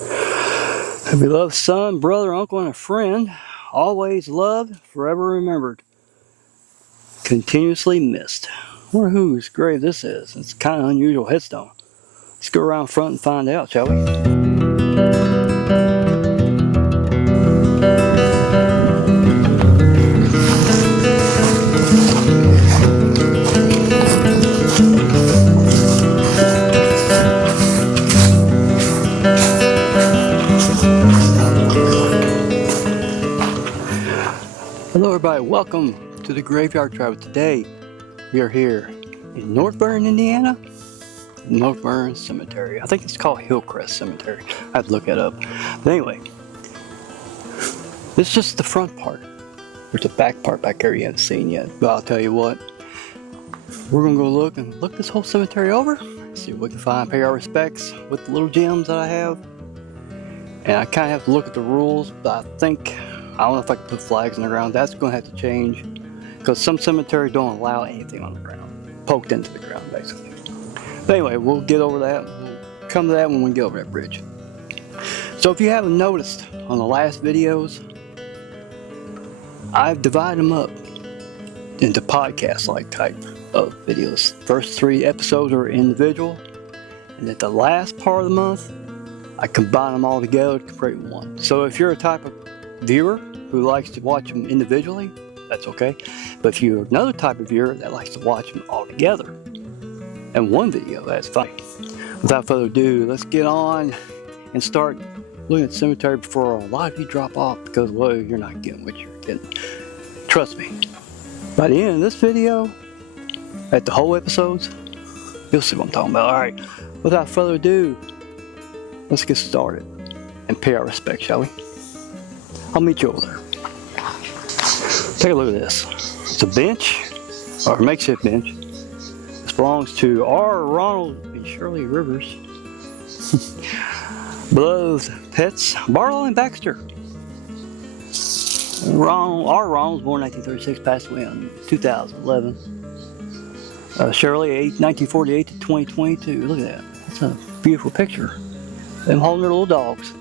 A beloved son, brother, uncle, and a friend, always loved, forever remembered, continuously missed. I wonder whose grave this is. It's kind of unusual headstone. Let's go around front and find out, shall we? Hello everybody, welcome to the Graveyard Travel. Today we are here in North Vernon, Indiana. North Vernon Cemetery. I think it's called Hillcrest Cemetery. I have to look that up. But anyway, this is just the front part. There's a back part back there you haven't seen yet. But I'll tell you what, we're going to go look this whole cemetery over. See what we can find, pay our respects with the little gems that I have. And I kind of have to look at the rules, but I don't know if I can put flags in the ground. That's going to have to change because some cemeteries don't allow anything on the ground, poked into the ground basically. But anyway, we'll get over that. We'll come to that when we get over that bridge. So if you haven't noticed on the last videos, I've divided them up into podcast-like type of videos. First 3 episodes are individual, and at the last part of the month, I combine them all together to create one. So if you're a type of viewer who likes to watch them individually, that's okay. But if you're another type of viewer that likes to watch them all together in one video, that's fine. Without further ado, let's get on and start looking at the cemetery before a lot of you drop off because, well, you're not getting what you're getting. Trust me. By the end of this video, at the whole episodes, you'll see what I'm talking about. Alright, without further ado, let's get started and pay our respects, shall we? I'll meet you over there. Take a look at this. It's a bench, or a makeshift bench. This belongs to R. Ronald and Shirley Rivers. Beloved pets, Barlow and Baxter. R. Ronald was born in 1936, passed away in 2011. Shirley, 1948 to 2022. Look at that. That's a beautiful picture. Them holding their little dogs.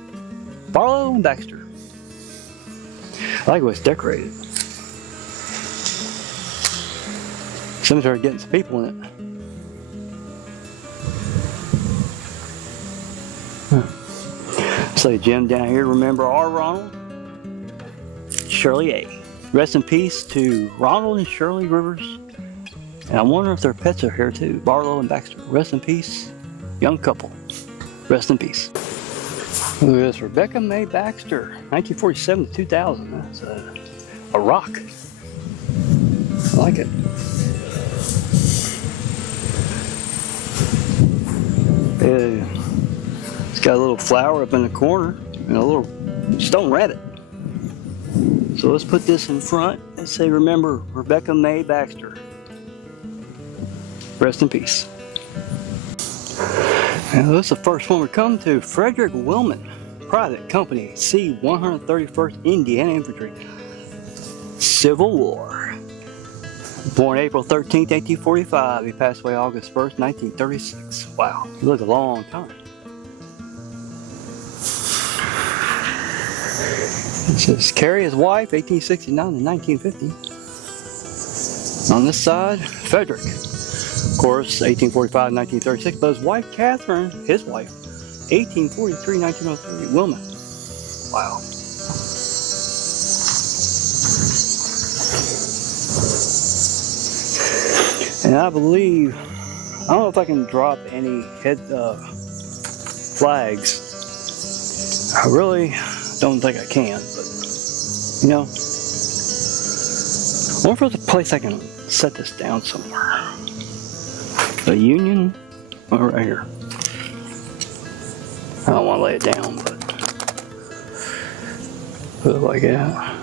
Barlow and Baxter. I like the way it's decorated. Cemetery getting some people in it. Say Jim down here. Remember R. Ronald, Shirley A. Rest in peace to Ronald and Shirley Rivers. And I wonder if their pets are here too. Barlow and Baxter. Rest in peace, young couple. Rest in peace. Look at this, Rebecca May Baxter, 1947 to 2000. That's a rock. I like it. It's got a little flower up in the corner and a little stone rabbit. So let's put this in front and say, remember Rebecca May Baxter. Rest in peace. And this is the first one we come to. Frederick Willman, Private Company, C. 131st Indiana Infantry, Civil War. Born April 13th, 1845. He passed away August 1st, 1936. Wow, he lived a long time. It says, Carrie, his wife, 1869 to 1950. On this side, Frederick. Of course, 1845, 1936, but his wife, Catherine, his wife, 1843, 1903, Willman. Wow. And I believe, I don't know if I can drop any flags. I really don't think I can, but, you know, I wonder if there's a place I can set this down somewhere. The Union, right here. I don't want to lay it down, but put it like that.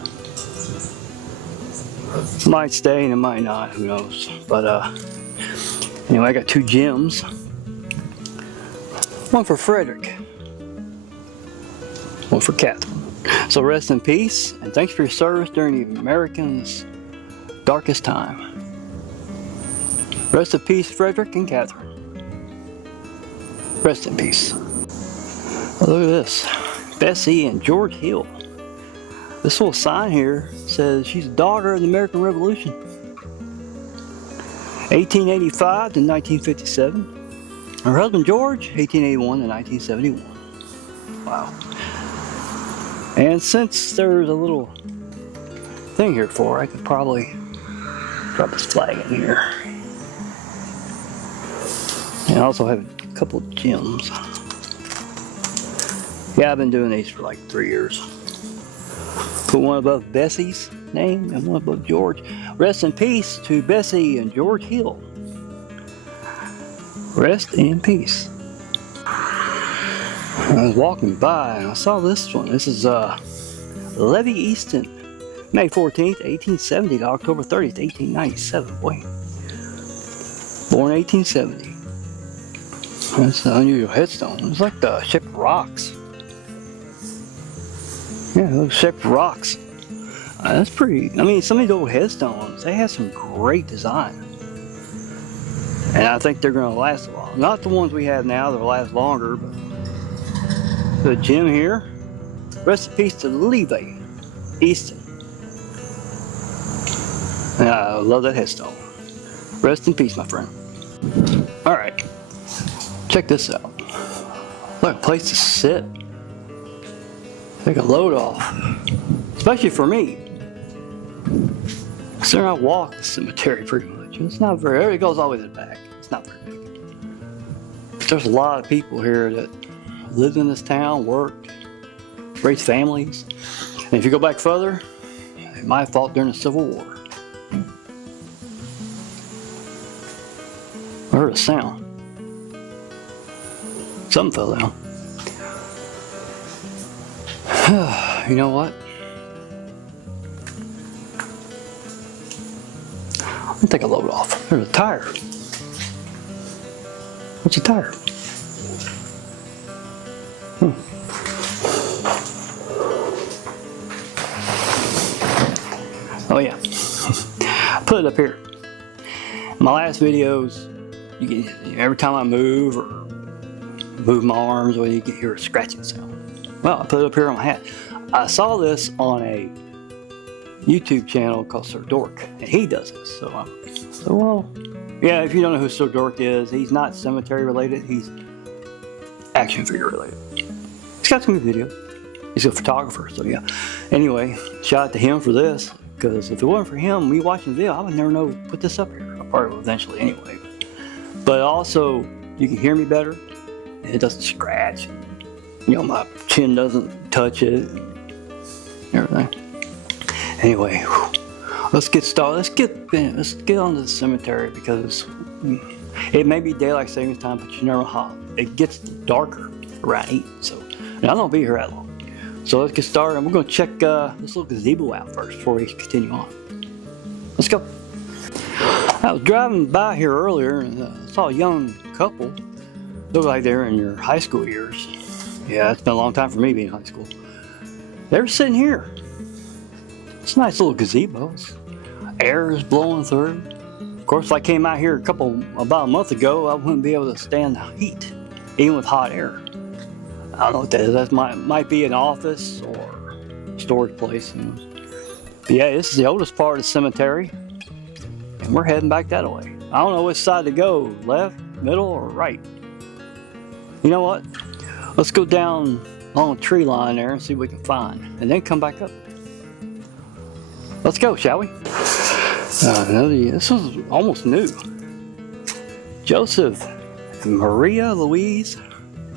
Might stay and it might not, who knows. But anyway, I got 2 gems. One for Frederick. One for Catherine. So rest in peace, and thanks for your service during the Americans' darkest time. Rest in peace, Frederick and Catherine. Rest in peace. Look at this. Bessie and George Hill. This little sign here says she's a daughter of the American Revolution. 1885 to 1957. Her husband George, 1881 to 1971. Wow. And since there's a little thing here for her, I could probably drop this flag in here. And I also have a couple of gems. Yeah, I've been doing these for like 3 years. Put one above Bessie's name and one above George. Rest in peace to Bessie and George Hill. Rest in peace. I was walking by and I saw this one. This is Levy Easton, May 14th, 1870 to October 30th, 1897. Boy. Born 1870. That's an unusual headstone. It's like the shaped rocks. Yeah, those shaped rocks. That's pretty. I mean, some of these old headstones, they have some great design. And I think they're going to last a while. Not the ones we have now, they'll last longer, but the gem here. Rest in peace to Levy Easton. And I love that headstone. Rest in peace, my friend. Alright. Check this out. What a place to sit. Take a load off. Especially for me. Considering I walk the cemetery pretty much. It's not very, it goes all the way to the back. It's not very big. But there's a lot of people here that lived in this town, worked, raised families. And if you go back further, they might have fought during the Civil War. I heard a sound. Something fell down. You know what? I'm gonna take a load off. There's a tire. What's a tire? Oh yeah. Put it up here. My last videos, you get, every time I move or move my arms, or you can hear a scratching sound. Well, I put it up here on my hat. I saw this on a YouTube channel called Sir Dork, and he does this. So, well, yeah, if you don't know who Sir Dork is, he's not cemetery related, he's action figure related. He's got some good videos. He's a photographer, so yeah. Anyway, shout out to him for this, because if it wasn't for him, me watching the video, I would never know to put this up here. I probably will eventually anyway. But also, you can hear me better, and it doesn't scratch. You know, my chin doesn't touch it, everything. Anyway, let's get started. Let's get on to the cemetery, because it may be daylight savings time, but you never know how it gets darker around 8. So, and I don't be here that long. So let's get started. And we're going to check this little gazebo out first before we continue on. Let's go. I was driving by here earlier and saw a young couple. Looked like they were in your high school years. Yeah, it's been a long time for me being in high school. They were sitting here. It's a nice little gazebo. Air is blowing through. Of course, if I came out here about a month ago, I wouldn't be able to stand the heat, even with hot air. I don't know what that is. That might be an office or storage place. You know. But yeah, this is the oldest part of the cemetery, and we're heading back that way. I don't know which side to go, left, middle, or right. You know what? Let's go down along the tree line there and see what we can find, and then come back up. Let's go, shall we? This is almost new. Joseph and Maria Louise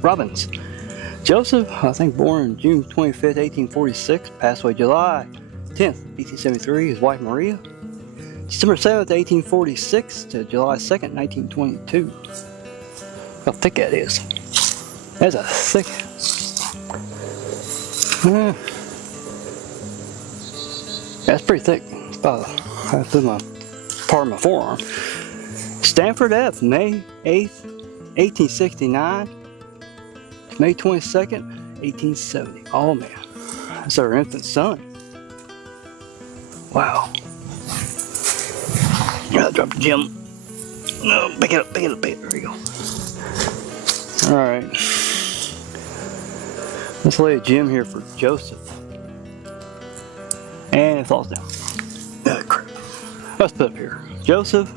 Robbins. Joseph, I think born June 25th, 1846, passed away July 10th, 1873. His wife Maria. December 7th, 1846 to July 2nd, 1922. How thick that is. That's a thick. That's pretty thick. It's about I put my part of my forearm. Stanford F. May 8th, 1869. May 22nd, 1870. Oh man, that's our infant son. Wow. I dropped the gem. No, pick it up, pick it up, pick it up. There we go. All right. Let's lay a gem here for Joseph. And it falls down. Oh, crap. Let's put it up here. Joseph,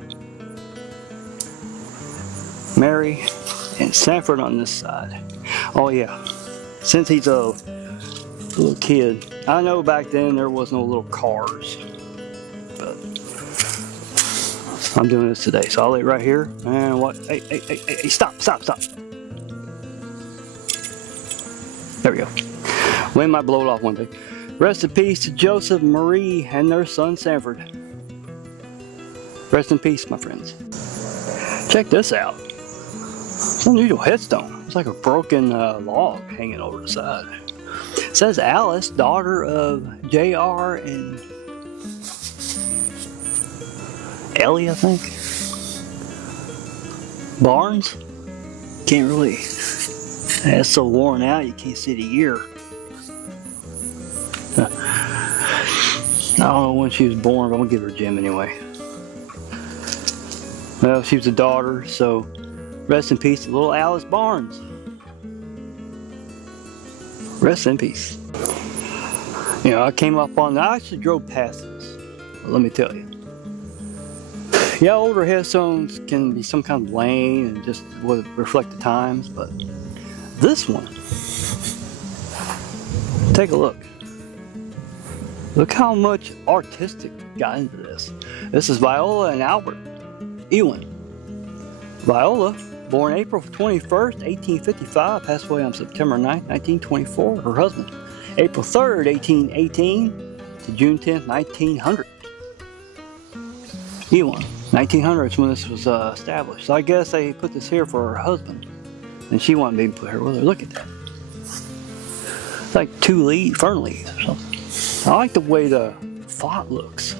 Mary, and Sanford on this side. Oh yeah, since he's a little kid, I know back then there was no little cars, but I'm doing this today, so I'll lay it right here. And what? Hey, stop. There we go. Wind might blow it off one day. Rest in peace to Joseph, Marie, and their son Sanford. Rest in peace, my friends. Check this out. It's an unusual headstone. It's like a broken log hanging over the side. It says Alice, daughter of J.R. and Ellie, I think. Barnes? Can't really. That's so worn out you can't see the year. I don't know when she was born, but I'm gonna give her a gem anyway. Well, she was a daughter, so rest in peace to little Alice Barnes. Rest in peace. You know, I came up on, I actually drove past this. Let me tell you. Yeah, older headstones can be some kind of lane and just reflect the times, but this one, take a look. Look how much artistic got into this. This is Viola and Albert Ewan. Viola, born April 21st, 1855, passed away on September 9th, 1924. Her husband, April 3rd, 1818 to June 10th, 1900. Ewan, 1900 is when this was established. So I guess they put this here for her husband. And she wanted me to put her with her. Look at that. It's like fern leaves or something. I like the way the font looks.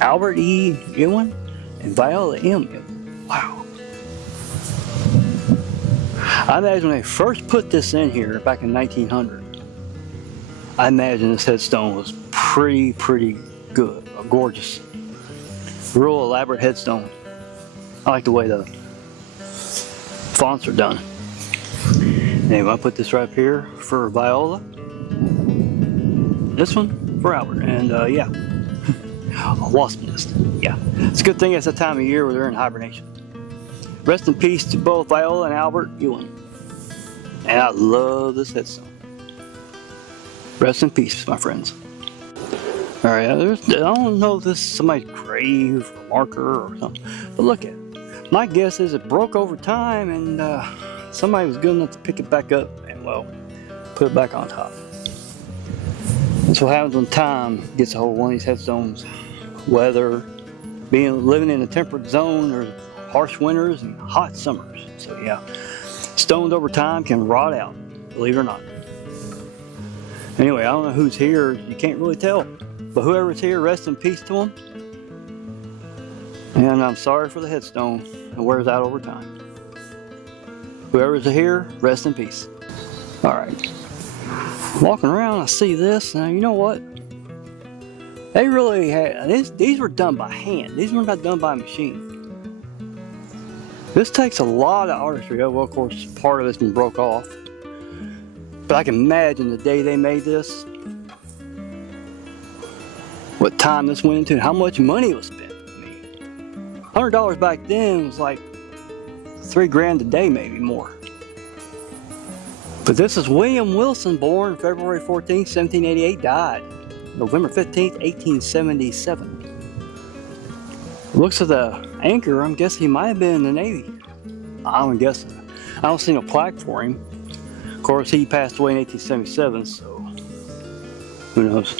Albert E. Ewan and Viola M. Ewan. Wow. I imagine when they first put this in here back in 1900, I imagine this headstone was pretty good. Gorgeous. Real elaborate headstone. I like the way the fonts are done. Anyway, I'll put this right up here for Viola. This one for Albert. And yeah, a wasp nest. Yeah, it's a good thing it's a time of year where they're in hibernation. Rest in peace to both Viola and Albert Ewan. And I love this headstone. Rest in peace, my friends. Alright, I don't know if this is somebody's grave or marker or something, but look at it. My guess is it broke over time and somebody was good enough to pick it back up and, well, put it back on top. That's what happens when time gets a hold of one of these headstones. Weather, living in a temperate zone, there's harsh winters and hot summers. So yeah, stones over time can rot out, believe it or not. Anyway, I don't know who's here, you can't really tell. But whoever's here, rest in peace to them. And I'm sorry for the headstone. It wears out over time. Whoever's here, rest in peace. Alright. Walking around, I see this. Now, you know what? They really had... These were done by hand. These were not done by machine. This takes a lot of artistry. Well, of course, part of it's been broke off. But I can imagine the day they made this. What time this went into and how much money was spent. I mean, $100 back then was like $3,000 a day, maybe more. But this is William Wilson, born February 14, 1788, died November 15, 1877. Looks of the anchor, I'm guessing he might have been in the Navy. I'm guessing. I don't see no plaque for him. Of course, he passed away in 1877, so who knows.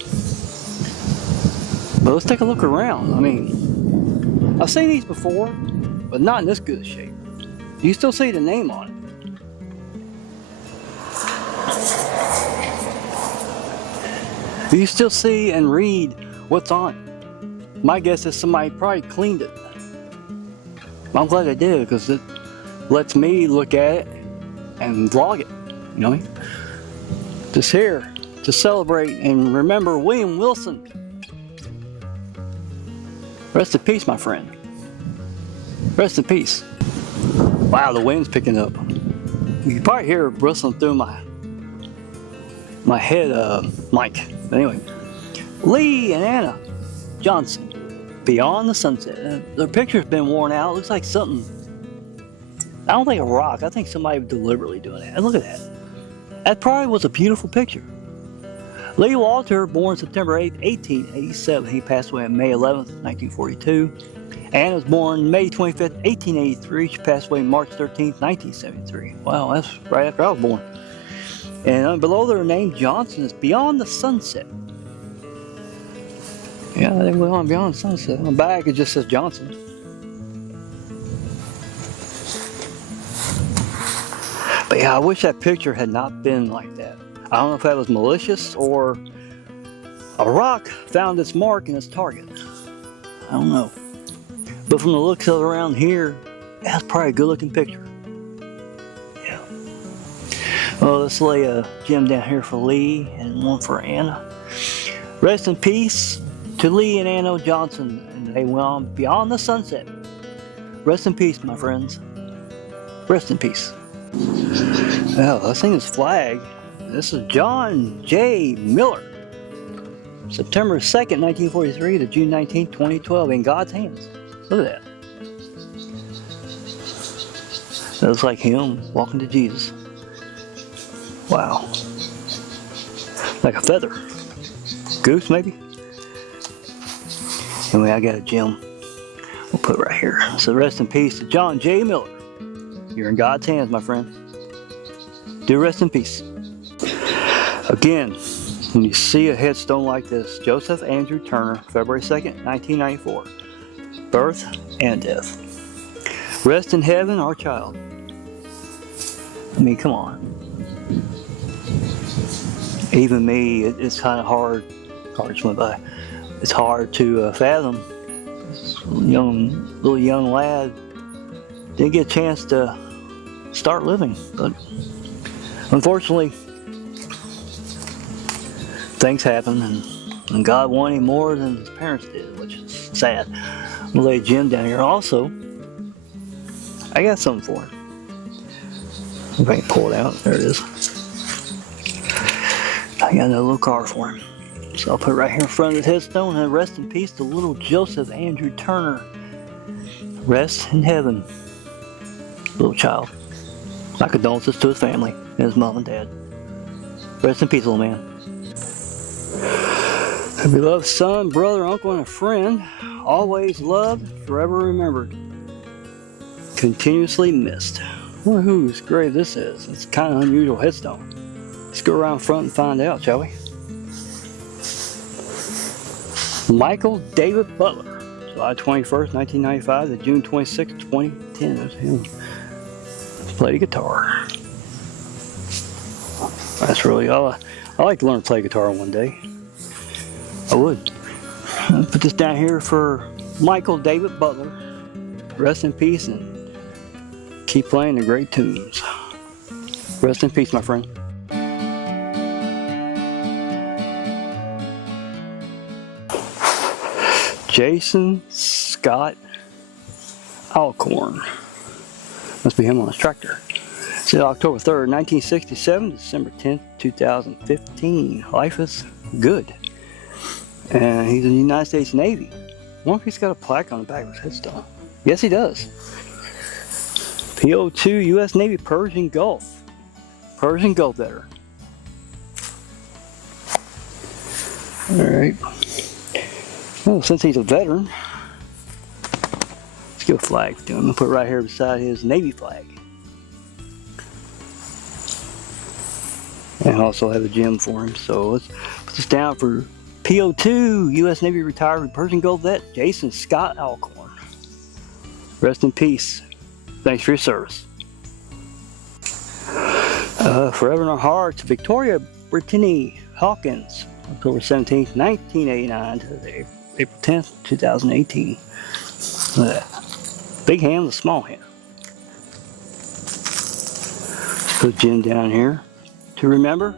But let's take a look around. I mean, I've seen these before, but not in this good shape. You still see the name on it. You still see and read what's on it. My guess is somebody probably cleaned it. I'm glad they did, because it lets me look at it and vlog it. You know what I mean? Just here to celebrate and remember William Wilson. Rest in peace, my friend. Rest in peace. Wow, the wind's picking up. You can probably hear it rustling through my my head mic. But anyway, Lee and Anna Johnson, Beyond the Sunset. Their picture's been worn out. It looks like something. I don't think a rock. I think somebody was deliberately doing that. And look at that. That probably was a beautiful picture. Lee Walter, born September 8, 1887. He passed away on May 11th, 1942. Anna was born May 25th, 1883. She passed away March 13th, 1973. Wow, that's right after I was born. And below their name, Johnson, is Beyond the Sunset. Yeah, they went on Beyond the Sunset. On the back, it just says Johnson. But yeah, I wish that picture had not been like that. I don't know if that was malicious or a rock found its mark and its target. I don't know. But from the looks of around here, that's probably a good looking picture. Yeah. Well, let's lay a gem down here for Lee and one for Anna. Rest in peace to Lee and Anna Johnson. And they went on Beyond the Sunset. Rest in peace, my friends. Rest in peace. Well, I seen his flag. This is John J. Miller. September 2nd, 1943 to June 19th, 2012, in God's hands. Look at that. That looks like him walking to Jesus. Wow. Like a feather. Goose, maybe? Anyway, I got a gem. We'll put it right here. So rest in peace to John J. Miller. You're in God's hands, my friend. Do rest in peace. Again, when you see a headstone like this, Joseph Andrew Turner, February 2nd, 1994. Birth and death. Rest in heaven, our child. I mean, come on. Even me, it's kind of hard. Cards went by. It's hard to fathom. This little young lad didn't get a chance to start living, but unfortunately, things happen, and God wanted him more than his parents did, which is sad. I'm gonna lay a gem down here. Also, I got something for him. If I can pull it out, there it is. I got another little card for him. So I'll put it right here in front of the headstone, and rest in peace to little Joseph Andrew Turner. Rest in heaven, little child. My condolences to his family and his mom and dad. Rest in peace, little man. A beloved son, brother, uncle, and a friend, always loved, forever remembered, continuously missed. I wonder whose grave this is. It's kind of an unusual headstone. Let's go around front and find out, shall we? Michael David Butler, July 21st, 1995 to June 26, 2010. That's him. Played guitar. That's really all. I like to learn to play guitar one day. I would. I'll put this down here for Michael David Butler. Rest in peace and keep playing the great tunes. Rest in peace, my friend. Jason Scott Alcorn. Must be him on his tractor. It's October 3rd, 1967, December 10th, 2015. Life is good. And he's in the United States Navy. I wonder if he's got a plaque on the back of his headstone. Yes, he does. PO2 U.S. Navy Persian Gulf. Persian Gulf veteran. Alright. Well, since he's a veteran, let's give a flag to him. I'm going to put it right here beside his Navy flag. And also have a gem for him. So let's put this down for PO2 U.S. Navy retired Persian Gulf vet Jason Scott Alcorn. Rest in peace. Thanks for your service. Forever in our hearts, Victoria Brittany Hawkins, October 17th, 1989 to April 10th, 2018. Look at that. Big hand with a small hand. Let's put Jim down here to remember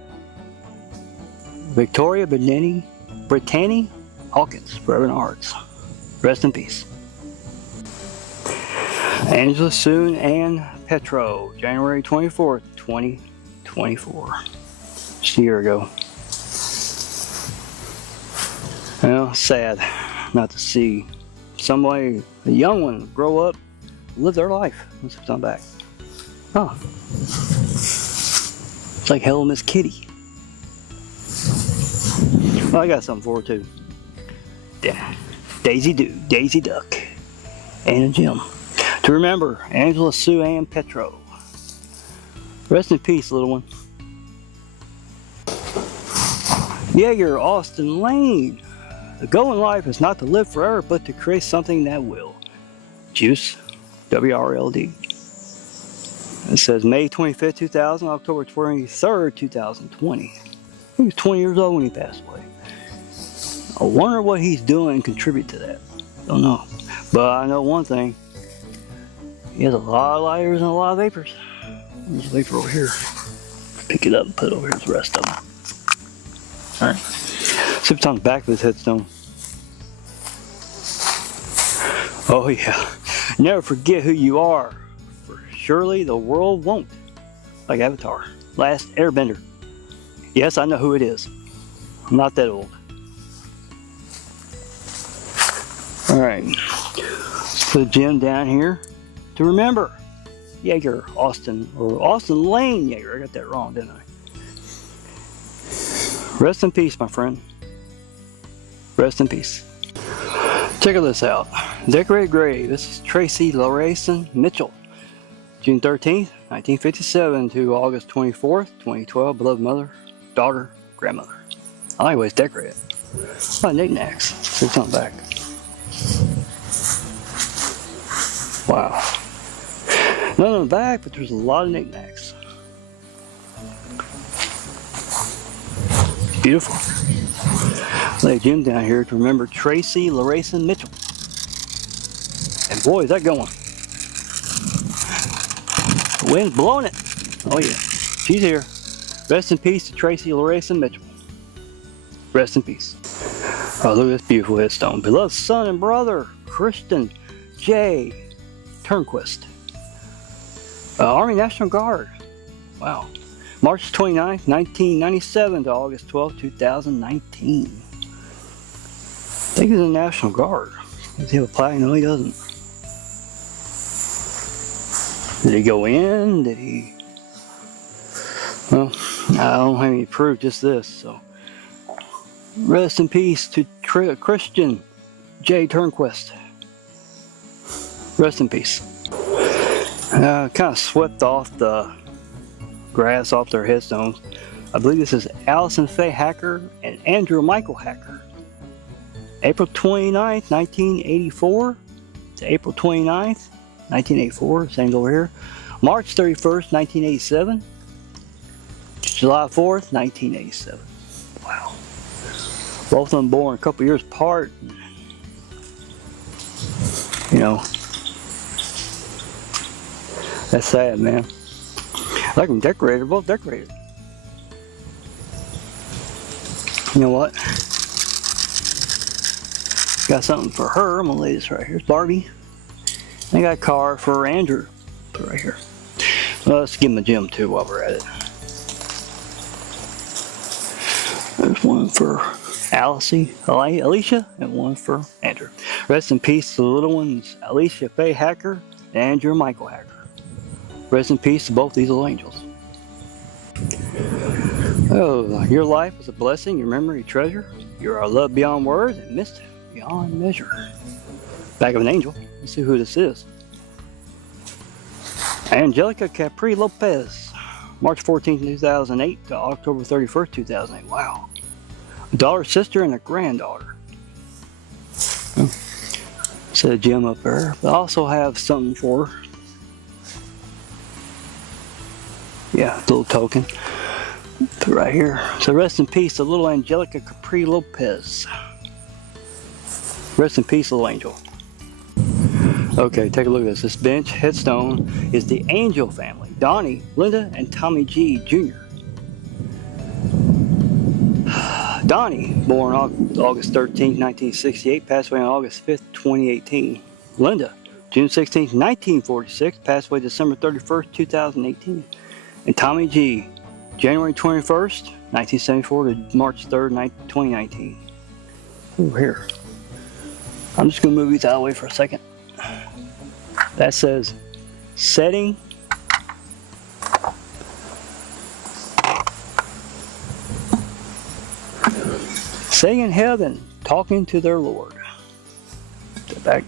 Victoria Brittany Hawkins, forever in our hearts. Rest in peace. Angela Soon Ann Petro, January 24th, 2024. just a year ago. Well, sad not to see somebody, a young one, grow up, live their life. Let's put on back. Oh. It's like Hello Miss Kitty. Well, I got something for her too. Yeah. Daisy Duck, and Jim. To remember, Angela, Sue, and Petro. Rest in peace, little one. Jaeger Austin Lane. The goal in life is not to live forever, but to create something that will. Juice, WRLD. It says May 25th, 2000, October 23rd, 2020. He was 20 years old when he passed away. I wonder what he's doing and contribute to that. Don't know. But I know one thing. He has a lot of lighters and a lot of vapors. There's a vapor over here. Pick it up and put it over here with the rest of them. Alright. See what's on the back of this headstone. Oh yeah. Never forget who you are. For surely the world won't. Like Avatar. Last Airbender. Yes, I know who it is. I'm not that old. Alright. Let's put Jim down here to remember. Jaeger Austin, or Austin Lane Jaeger. I got that wrong, didn't I? Rest in peace, my friend. Rest in peace. Check this out. Decorated grave. This is Tracy Lorayson Mitchell. June 13th, 1957 to August 24th, 2012. Beloved mother, daughter, grandmother. I like the way it's decorated. A lot of knickknacks. See what's on the back. Wow. None on the back, but there's a lot of knickknacks. Beautiful. Lay Jim down here to remember Tracy Lorayson Mitchell. And boy, is that going. The wind's blowing it. Oh yeah, she's here. Rest in peace to Tracy Lorayson Mitchell. Rest in peace. Oh, look at this beautiful headstone. Beloved son and brother, Christian J. Turnquist. Army National Guard. Wow. March 29th, 1997 to August 12th, 2019. I think he's in the National Guard. Does he have a plaque? No, he doesn't. Did he go in? Did he? Well, I don't have any proof, just this. So, rest in peace to Christian J. Turnquist. Rest in peace. Kind of swept off the grass off their headstones. I believe this is Allison Faye Hacker and Andrew Michael Hacker. April 29th, 1984 to April 29th, 1984, same over here. March 31st, 1987. July 4th, 1987. Wow. Both of them born a couple years apart. You know, that's sad, man. I like them decorated, both decorated. You know what? Got something for her. I'm gonna lay this right here. It's Barbie. I got a car for Andrew. Put it right here. Well, let's give him a gem too while we're at it. There's one for Alicia, and one for Andrew. Rest in peace to the little ones, Alicia Faye Hacker and Andrew Michael Hacker. Rest in peace to both these little angels. Oh, your life is a blessing, your memory a treasure. You are loved beyond words and missed beyond measure. Back of an angel. Let's see who this is. Angelica Capri Lopez. March 14th, 2008 to October 31st, 2008. Wow. A daughter, sister, and a granddaughter. Set a gem up there. But I also have something for her. Yeah, a little token. Put it right here. So rest in peace to little Angelica Capri Lopez. Rest in peace, little angel. Okay, take a look at this. This bench headstone is the Angel family. Donnie, Linda, and Tommy G. Jr. Donnie, born August 13, 1968, passed away on August 5th, 2018. Linda, June 16, 1946, passed away December 31st, 2018. And Tommy G, January 21st, 1974 to March 3rd, 2019. Over here. I'm just going to move these out of the way for a second. That says setting. Sitting in heaven, talking to their Lord. The back.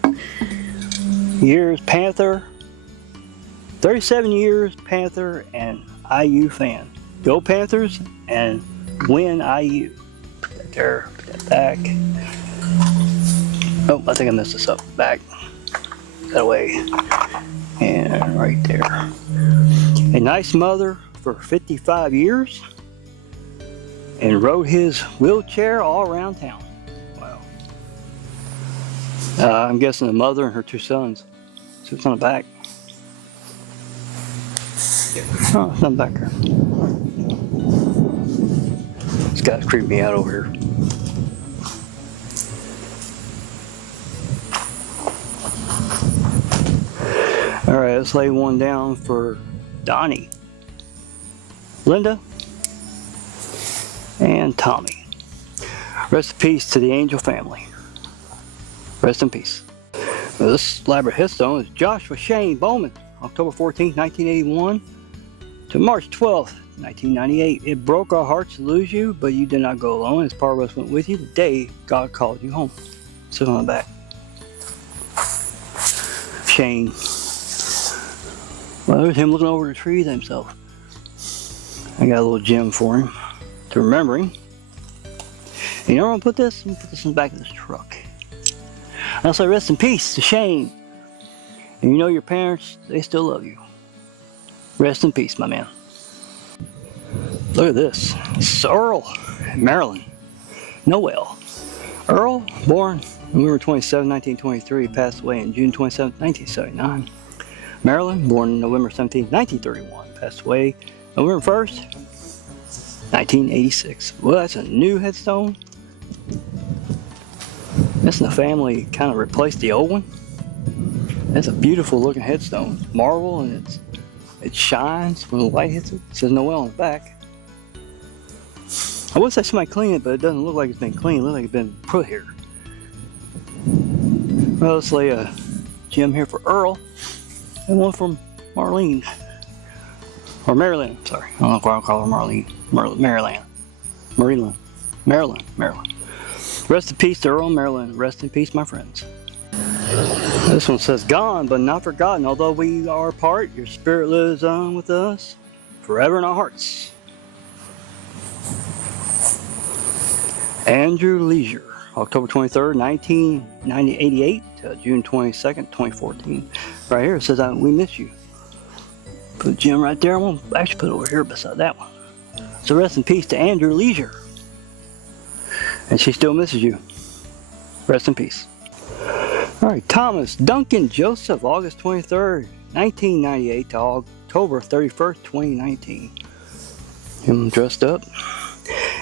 Years Panther. 37 years Panther and IU fan. Go Panthers and win IU. Put that there, put that back. Oh, I think I messed this up. Back. That way. And right there. A nice mother for 55 years. And rode his wheelchair all around town. Wow. I'm guessing the mother and her two sons. See what's on the back. Oh, it's nothing back there. This guy's creeping me out over here. Alright, let's lay one down for Donnie, Linda, and Tommy. Rest in peace to the Angel family. Rest in peace. Now, this elaborate headstone is Joshua Shane Bowman, October 14, 1981 to March 12, 1998. It broke our hearts to lose you, but you did not go alone, as Parr went with you the day God called you home. Sit on the back. Shane. Well, there's him looking over the tree himself. I got a little gem for him to remember him. And you know where I'm gonna put this? I'm gonna put this in the back of this truck. And I'll say rest in peace to Shane. And you know your parents, they still love you. Rest in peace, my man. Look at this. This is Earl, Maryland. Noel. Earl, born November 27, 1923, passed away on June 27, 1979. Marilyn, born November 17, 1931, passed away November 1st, 1986. Well, that's a new headstone. This in the family kind of replaced the old one. That's a beautiful looking headstone. Marble, and it shines when the light hits it. It says Noel on the back. I would say somebody cleaned it, but it doesn't look like it's been cleaned. It looks like it's been put here. Well, let's lay a gem here for Earl. And one from Marlene. Or Marilyn, sorry. I don't know if I'll call her Marlene. Marilyn. Rest in peace to Earl and Marilyn. Rest in peace, my friends. This one says, gone but not forgotten. Although we are apart, your spirit lives on with us forever in our hearts. Andrew Leisure, October 23rd, 1988 to June 22nd, 2014. Right here it says, we miss you. Put a gem right there. I'm going to actually put it over here beside that one. So rest in peace to Andrew Leisure. And she still misses you. Rest in peace. Alright, Thomas Duncan Joseph, August 23rd, 1998 to October 31st, 2019. Him dressed up.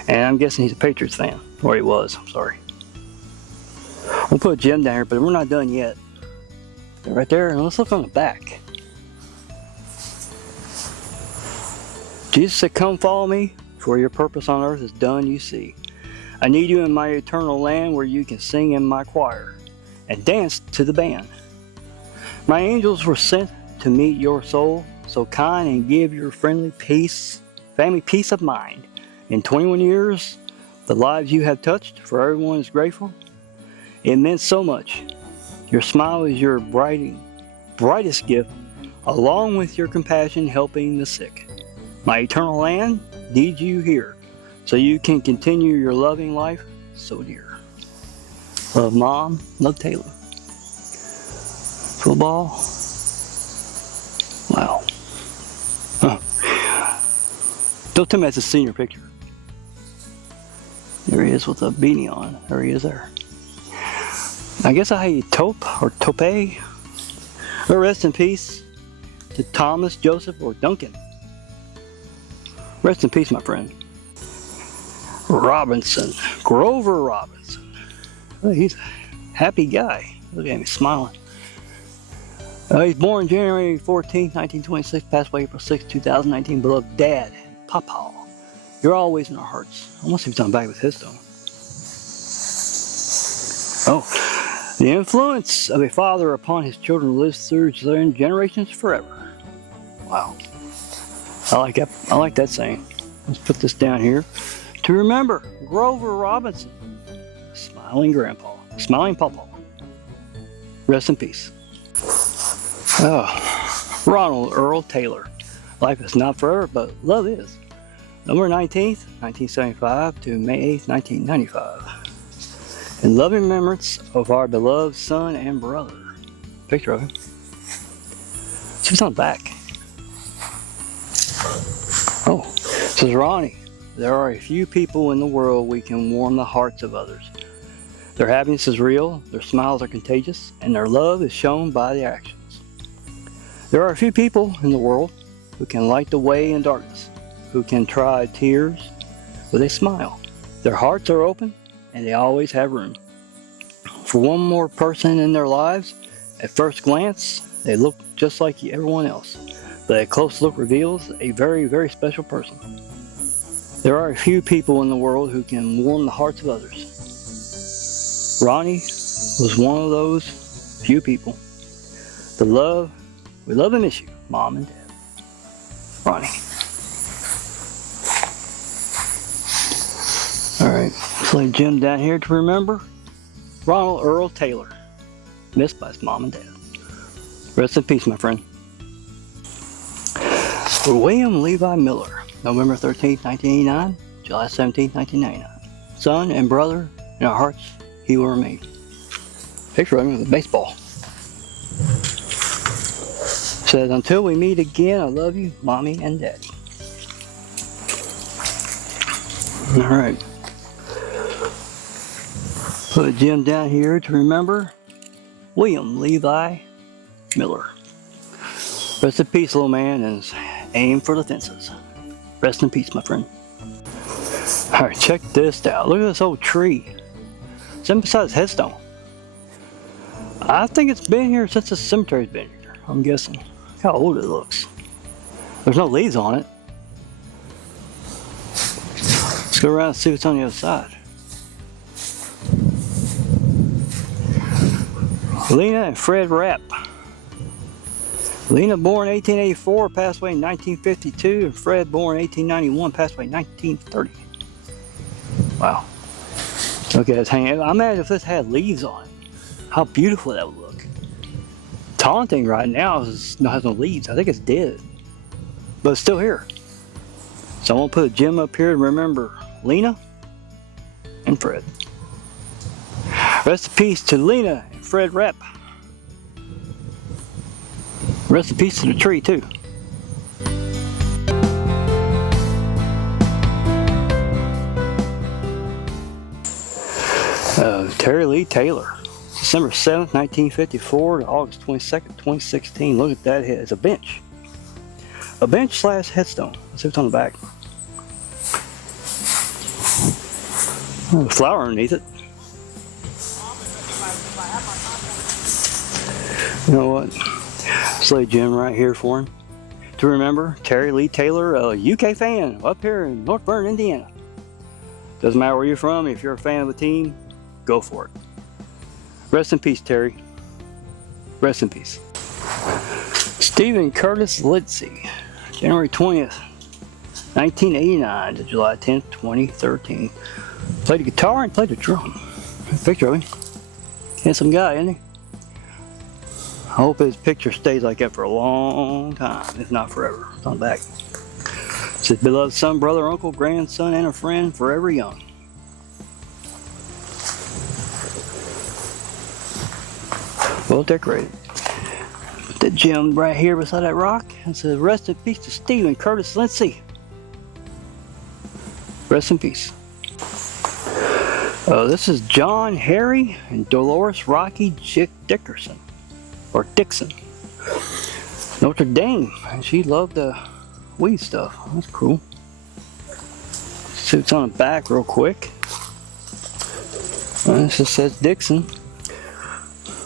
And I'm guessing he's a Patriots fan. Or he was, I'm sorry. We'll put a gem down here, but we're not done yet. Right there, and let's look on the back. Jesus said, come follow me, for your purpose on earth is done, you see. I need you in my eternal land where you can sing in my choir and dance to the band. My angels were sent to meet your soul, so kind, and give your family peace of mind. In 21 years, the lives you have touched, for everyone is grateful. It meant so much. Your smile is your brightest gift, along with your compassion helping the sick. My eternal land needs you here, so you can continue your loving life so dear. Love, Mom. Love, Taylor. Football. Wow. Huh. Don't tell me that's a senior picture. There he is with a beanie on. There he is there. I guess I had Taupe or Tope. But rest in peace to Thomas, Joseph, or Duncan. Rest in peace, my friend. Robinson. Grover Robinson. Oh, he's a happy guy. Look at him, he's smiling. He's born January 14, 1926, passed away April 6, 2019. Beloved Dad, Papa. You're always in our hearts. I want to see if it's on back with headstone. Oh, the influence of a father upon his children lives through generations forever. Wow. I like that. I like that saying. Let's put this down here. To remember, Grover Robinson, smiling grandpa, smiling pawpaw. Rest in peace. Oh, Ronald Earl Taylor. Life is not forever, but love is. November 19th, 1975 to May 8th, 1995. In loving remembrance of our beloved son and brother. Picture of him. See what's on the back. Oh, this is Ronnie. There are a few people in the world we can warm the hearts of others. Their happiness is real, their smiles are contagious, and their love is shown by their actions. There are a few people in the world who can light the way in darkness, who can dry tears with a smile. Their hearts are open, and they always have room for one more person in their lives. At first glance, they look just like everyone else, but a close look reveals a very, very special person. There are a few people in the world who can warm the hearts of others. Ronnie was one of those few people. We love and miss you, Mom and Dad. Ronnie. Alright, let's lay Jim down here to remember. Ronald Earl Taylor, missed by his mom and dad. Rest in peace, my friend. William Levi Miller, November 13th, 1989, July 17th, 1999. Son and brother, in our hearts, he will remain. Picture of him with a baseball. Says, until we meet again, I love you, Mommy and Daddy. Alright. Put Jim down here to remember William Levi Miller. Rest in peace, little man, and aim for the fences. Rest in peace, my friend. Alright, check this out. Look at this old tree. It's in beside his headstone. I think it's been here since the cemetery's been here, I'm guessing. Look how old it looks. There's no leaves on it. Let's go around and see what's on the other side. Lena and Fred Rapp. Lena, born 1884, passed away in 1952, and Fred, born 1891, passed away in 1930. Wow. Look at his hand. I imagine if this had leaves on it, how beautiful that would look. Taunting right now has no leaves. I think it's dead, but it's still here. So I'm gonna put a gem up here to remember Lena and Fred. Rest in peace to Lena and Fred Rapp. Rest in peace to the tree too. Terry Lee Taylor, December 7th, 1954 to August 22nd, 2016. Look at that head. It's a bench. A bench slash headstone. Let's see what's on the back. Oh, a flower underneath it. You know what? Let's lay Jim right here for him. To remember, Terry Lee Taylor, a UK fan up here in North Vernon, Indiana. Doesn't matter where you're from, if you're a fan of a team, go for it. Rest in peace, Terry. Rest in peace. Stephen Curtis Lindsay, January 20th, 1989 to July 10th, 2013. Played the guitar and played the drum. Picture of him. Handsome guy, isn't he? I hope his picture stays like that for a long time, if not forever. It's on the back. It's his beloved son, brother, uncle, grandson, and a friend, forever young. Well decorated. Put that gem right here beside that rock and says, rest in peace to Stephen Curtis Lindsay. Rest in peace. This is John Harry and Dolores Rocky Dickerson. Or Dixon. Notre Dame. And she loved the weed stuff. That's cool. See what's on the back real quick. This just says Dixon.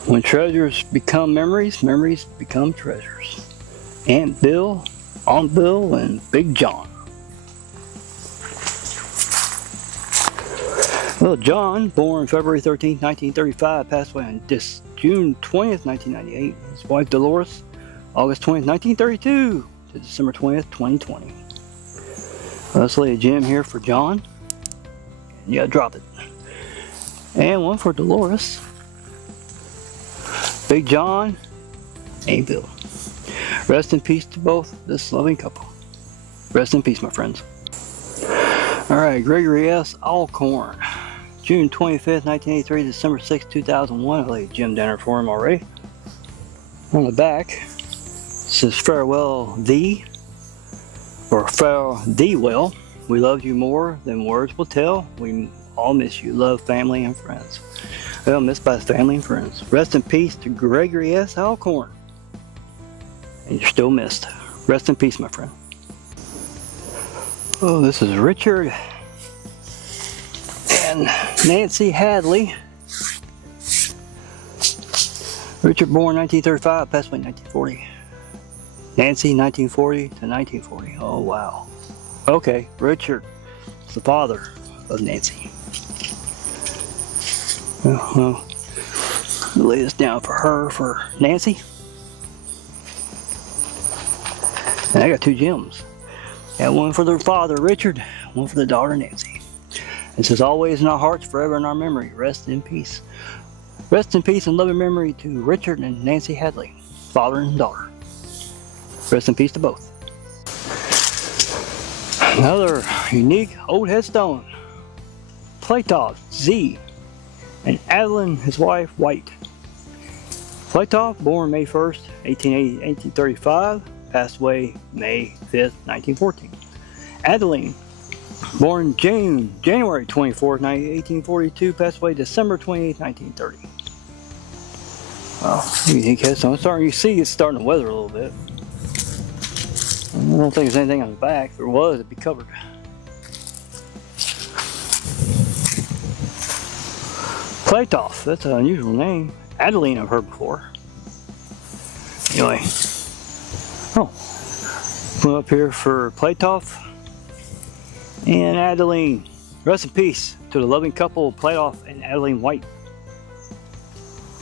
When treasures become memories, memories become treasures. Aunt Bill, Aunt Bill, and Big John. Well, John, born February 13th, 1935, passed away on June 20th, 1998. His wife, Dolores, August 20th, 1932 to December 20th, 2020. Let's lay a gem here for John. Yeah, drop it. And one for Dolores. Big John and Bill. Rest in peace to both this loving couple. Rest in peace, my friends. Alright, Gregory S. Alcorn. June 25th, 1983 to December 6th, 2001. I laid a gem down for him already. On the back, it says farewell thee, or farewell thee well. We love you more than words will tell. We all miss you. Love, family, and friends. Well, missed by his family and friends. Rest in peace to Gregory S. Alcorn. And you're still missed. Rest in peace, my friend. Oh, this is Richard and Nancy Hadley. Richard born 1935, passed away in 1940. Nancy 1940 to 1940. Oh wow. Okay, Richard is the father of Nancy. Well, lay this down for her, for Nancy. And I got two gems. Got one for their father, Richard, one for the daughter, Nancy. It says, always in our hearts, forever in our memory. Rest in peace. Rest in peace and loving memory to Richard and Nancy Hadley, father and daughter. Rest in peace to both. Another unique old headstone. Platoff, Z, and Adeline, his wife, White. Platoff, born May 1st, 1835, passed away May 5th, 1914. Adeline, born January 24th, 1842, passed away December 28th, 1930. Well, unique headstone. You see it's starting to weather a little bit. I don't think there's anything on the back. If there was, it'd be covered. Platoff, that's an unusual name. Adeline I've heard before. Anyway. Oh. Come up here for Platoff and Adeline. Rest in peace to the loving couple, Platoff and Adeline White.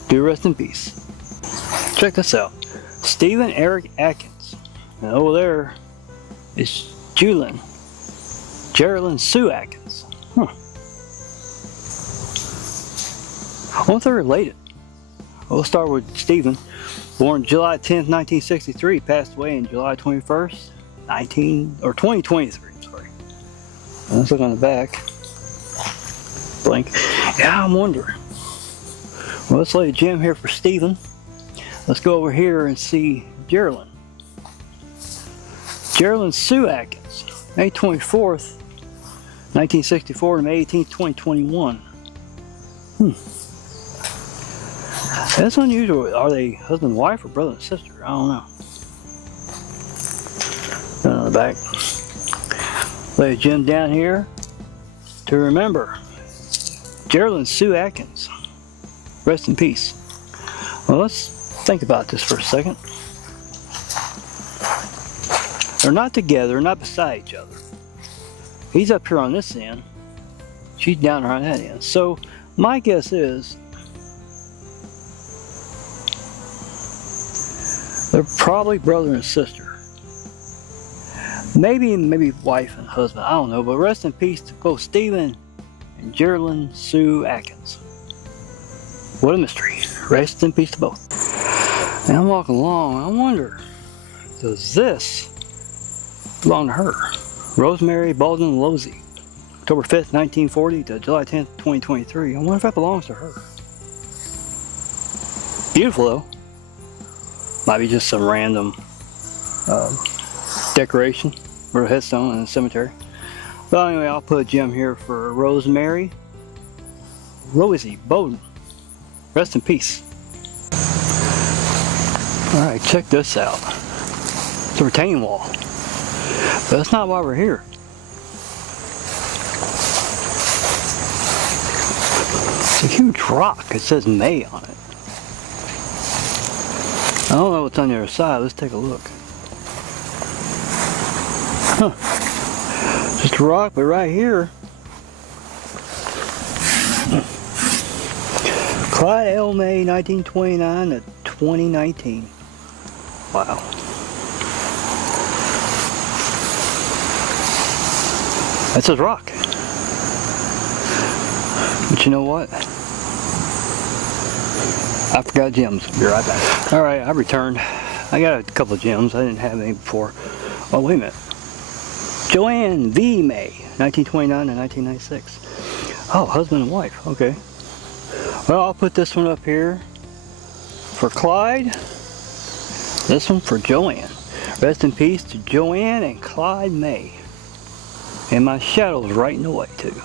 Do rest in peace. Check this out. Stephen Eric Atkins. And over there is Geraldine Sue Atkins. Huh. I wonder if they're related. We'll start with Stephen. Born July 10th, 1963, passed away on July 21st, 2023. I'm sorry. Let's look on the back. Blank. Yeah, I'm wondering. Well, let's lay a gem here for Stephen. Let's go over here and see Geraldine. Geraldine Sue Atkins, May 24th, 1964 to May 18th, 2021. That's unusual. Are they husband and wife or brother and sister? I don't know. On the back. Lay a gem down here to remember Geraldine Sue Atkins. Rest in peace. Well, let's think about this for a second. They're not together, not beside each other. He's up here on this end. She's down around that end. So my guess is they're probably brother and sister. Maybe wife and husband. I don't know. But rest in peace to both Stephen and Geraldine Sue Atkins. What a mystery. Rest in peace to both. And I'm walking along. I wonder, does this belong to her? Rosemary Baldwin Losey, October 5th, 1940 to July 10th, 2023. I wonder if that belongs to her. Beautiful though. Might be just some random decoration or a headstone in a cemetery. But anyway, I'll put a gem here for Rosemary Losey Bowden. Rest in peace. Alright, check this out. It's a retaining wall. But that's not why we're here. It's a huge rock. It says May on it. I don't know what's on the other side. Let's take a look. Huh. Just a rock, but right here Clyde L. May, 1929 to 2019. Wow. That's his rock. But you know what? I forgot gems. Be right back. Alright, I returned. I got a couple of gems. I didn't have any before. Oh, wait a minute. Joanne V. May, 1929 to 1996. Oh, husband and wife. Okay. Well, I'll put this one up here for Clyde. This one for Joanne. Rest in peace to Joanne and Clyde May. And my shadow's right in the way, too.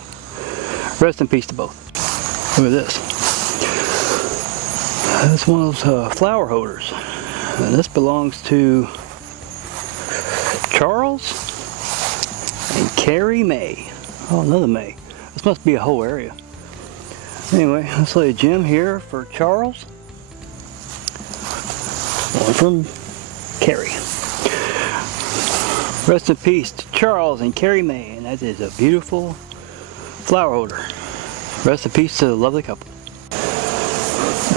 Rest in peace to both. Look at this. That's one of those flower holders. And this belongs to Charles and Carrie May. Oh, another May. This must be a whole area. Anyway, let's lay a gem here for Charles. One from Carrie. Rest in peace to Charles and Carrie May. And that is a beautiful flower holder. Rest in peace to the lovely couple.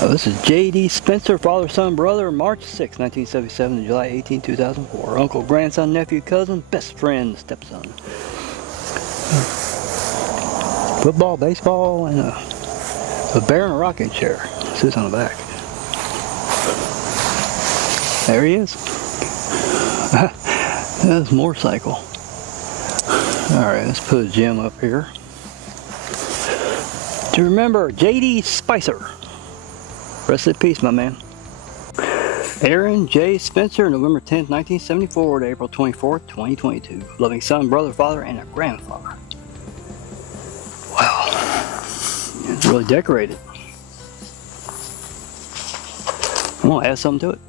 Now, this is J.D. Spencer, father, son, brother, March 6, 1977 to July 18, 2004. Uncle, grandson, nephew, cousin, best friend, stepson. Football, baseball, and a bear in a rocking chair. Sits on the back. There he is. That's a motorcycle. Alright, let's put a gem up here. To remember, J.D. Spicer. Rest in peace, my man. Aaron J. Spencer, November 10th, 1974 to April 24th, 2022. Loving son, brother, father, and a grandfather. Wow. It's really decorated. I'm going to add something to it.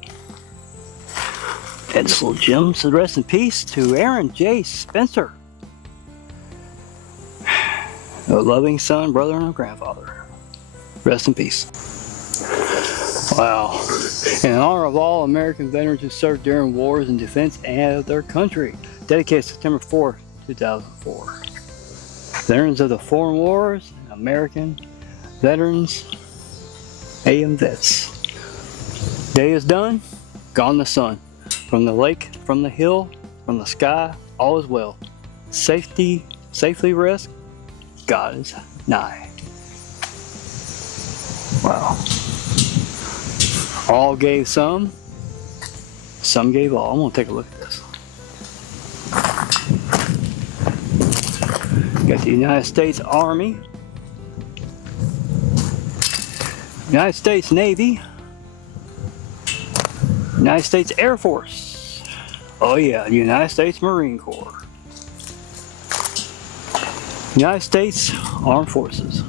Add this little gem. So rest in peace to Aaron J. Spencer. A loving son, brother, and a grandfather. Rest in peace. Wow. In honor of all American veterans who served during wars in defense of their country. Dedicated September 4, 2004. Veterans of the foreign wars, American veterans, AM vets. Day is done, gone the sun. From the lake, from the hill, from the sky, all is well. Safely rest, God is nigh. Wow. All gave some gave all. I'm going to take a look at this. Got the United States Army, United States Navy, United States Air Force. Oh yeah, the United States Marine Corps. United States Armed Forces.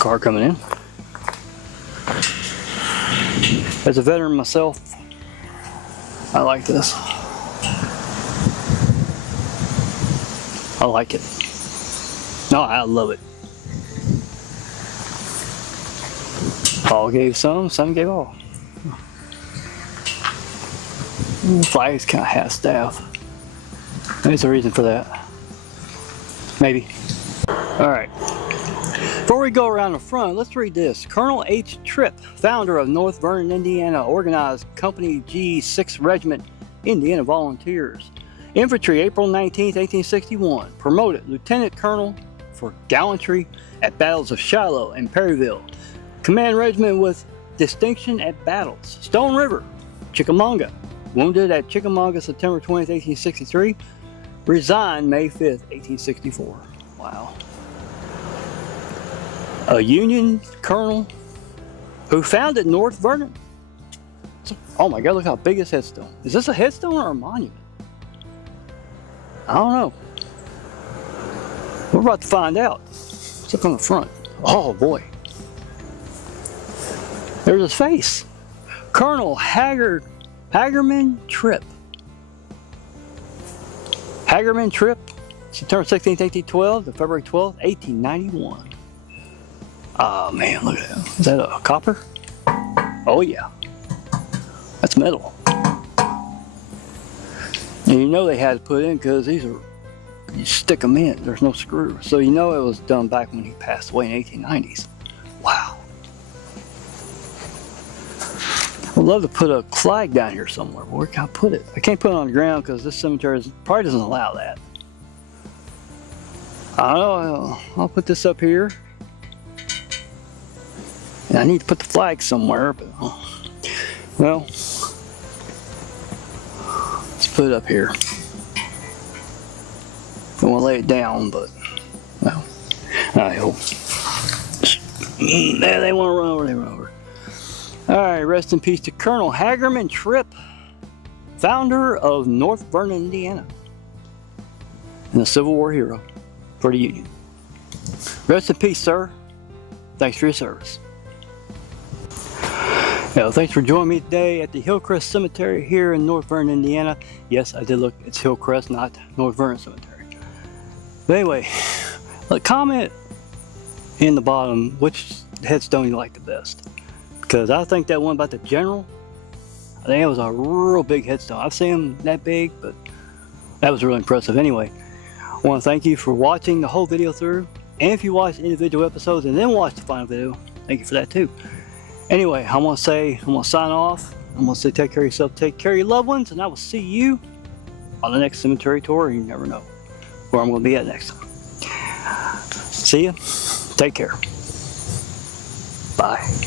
Car coming in. As a veteran myself, I like this. I like it. No, I love it. All gave some gave all. The flag's kind of half-staff. There's a reason for that. Maybe. Alright. Before we go around the front, let's read this. Colonel H. Tripp, founder of North Vernon, Indiana, organized Company G 6th Regiment, Indiana Volunteers. Infantry, April 19, 1861. Promoted Lieutenant Colonel for gallantry at battles of Shiloh and Perryville. Command regiment with distinction at battles. Stone River, Chickamauga. Wounded at Chickamauga, September 20, 1863. Resigned May 5, 1864. Wow. A Union colonel who founded North Vernon. Oh my God, look how big this headstone. Is this a headstone or a monument? I don't know. We're about to find out. Let's look on the front. Oh boy. There's his face. Colonel Hagerman Tripp. Hagerman Tripp, September 16, 1812 to February 12, 1891. Oh man, look at that. Is that a copper? Oh yeah. That's metal. And you know they had to put in because these are You stick them in. There's no screw. So you know it was done back when he passed away in the 1890s. Wow. I'd love to put a flag down here somewhere. Where can I put it? I can't put it on the ground because this cemetery probably doesn't allow that. I don't know. I'll put this up here. And I need to put the flag somewhere, but well, let's put it up here. I want to lay it down, but well, I hope. Yeah, they want to run over. They run over. All right, rest in peace to Colonel Hagerman Tripp, founder of North Vernon, Indiana, and a Civil War hero for the Union. Rest in peace, sir. Thanks for your service. Well, thanks for joining me today at the Hillcrest Cemetery here in North Vernon, Indiana. Yes, I did look. It's Hillcrest, not North Vernon Cemetery. But anyway, comment in the bottom which headstone you like the best. Because I think that one about the general, I think it was a real big headstone. I've seen them that big, but that was really impressive. Anyway, I want to thank you for watching the whole video through. And if you watch individual episodes and then watch the final video, thank you for that too. Anyway, I'm going to sign off. I'm going to say take care of yourself, take care of your loved ones, and I will see you on the next cemetery tour. You never know where I'm going to be at next time. See ya. Take care. Bye.